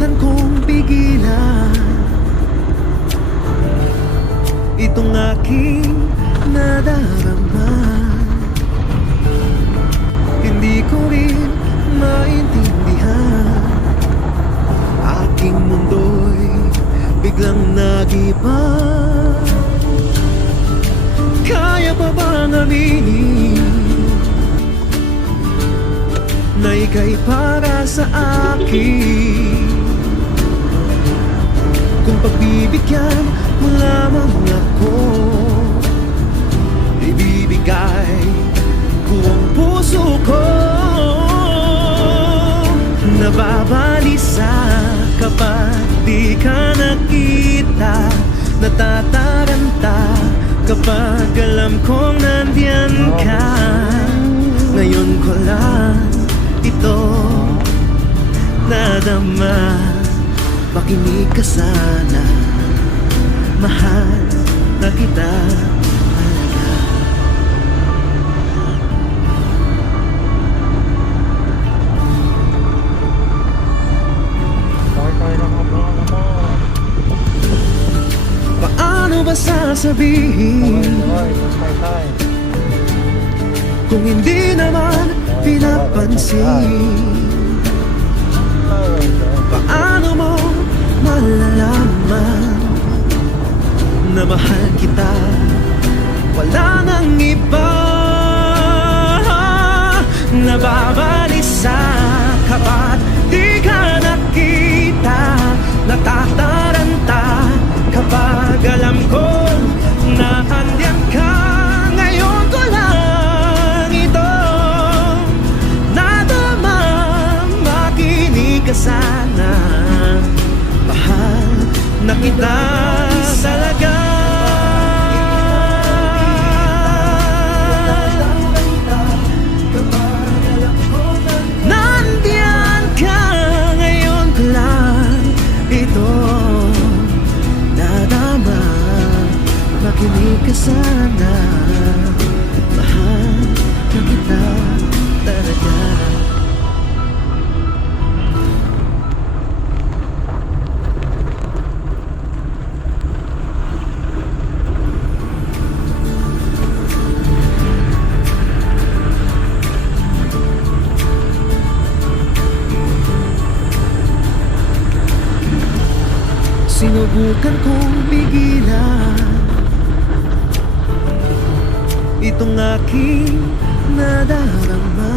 Sinubukan kong pigilan itong aking nadarama. Hindi ko rin maintindihan, aking mundo'y biglang nag-iba. Kaya pa bang aminin na ika'y para sa akin? Kung pagbibigyan mo lamang ako, ibibigay ko ang puso ko. Nababalisa kapag di ka nakita, natataranta kapag alam kong nandiyan ka. Ngayon ko lang ito nadama, makinig ka sana, mahal na kita talaga. Paano ba sasabihin kung hindi naman pinapansin? Paano mo malalaman na mahal kita, wala nang iba? Nababalisa kapag di ka nakita, natataranta kapag alam ko na andiyan ka. Ngayon ko lang ito nadama, makinig ka sana, mahal na kita talaga. Nandiyan ka, ngayon ko lang ito nadama, makinig ka sana, mahal na kita talaga. Sinubukan kong pigilan itong aking nadarama.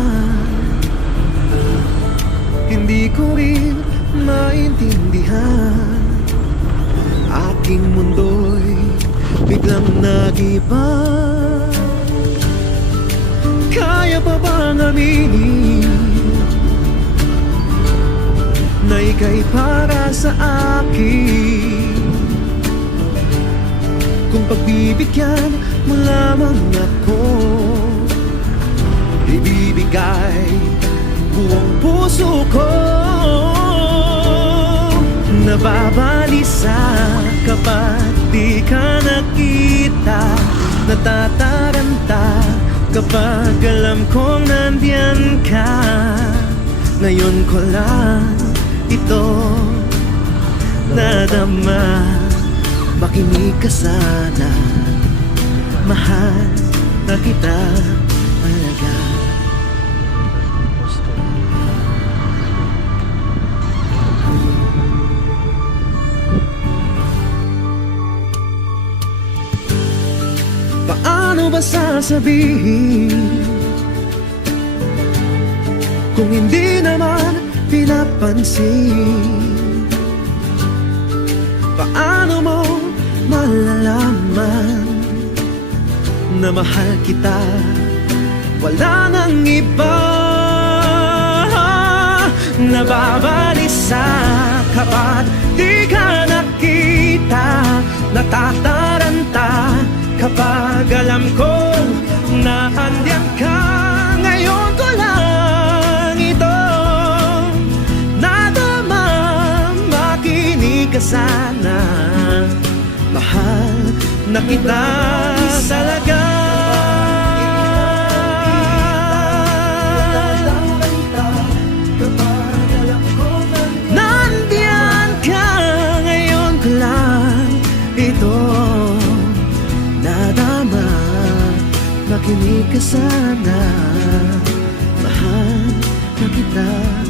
Hindi ko rin maintindihan, aking mundo'y biglang nag-iba. Kaya pa bang aminin na ika'y para sa akin? Kung pagbibigyan mo lamang ako, ibibigay ko ang puso ko. Nababalisa kapag di ka nakita, natataranta kapag alam kong nandiyan ka. Ngayon ko lang ito nadama, makinig ka sana, mahal na kita talaga. Paano ba sasabihin kung hindi naman pinapansin? Paano mo malalaman na mahal kita, wala nang iba? Nababalisa kapag di ka nakita, natataranta kapag alam ko na andiyan ka. Ngayon ko lang ito nadama, makinig ka sana, mahal na kita talaga. Nandiyan nadama. Makinig ka sana, mahal na kita.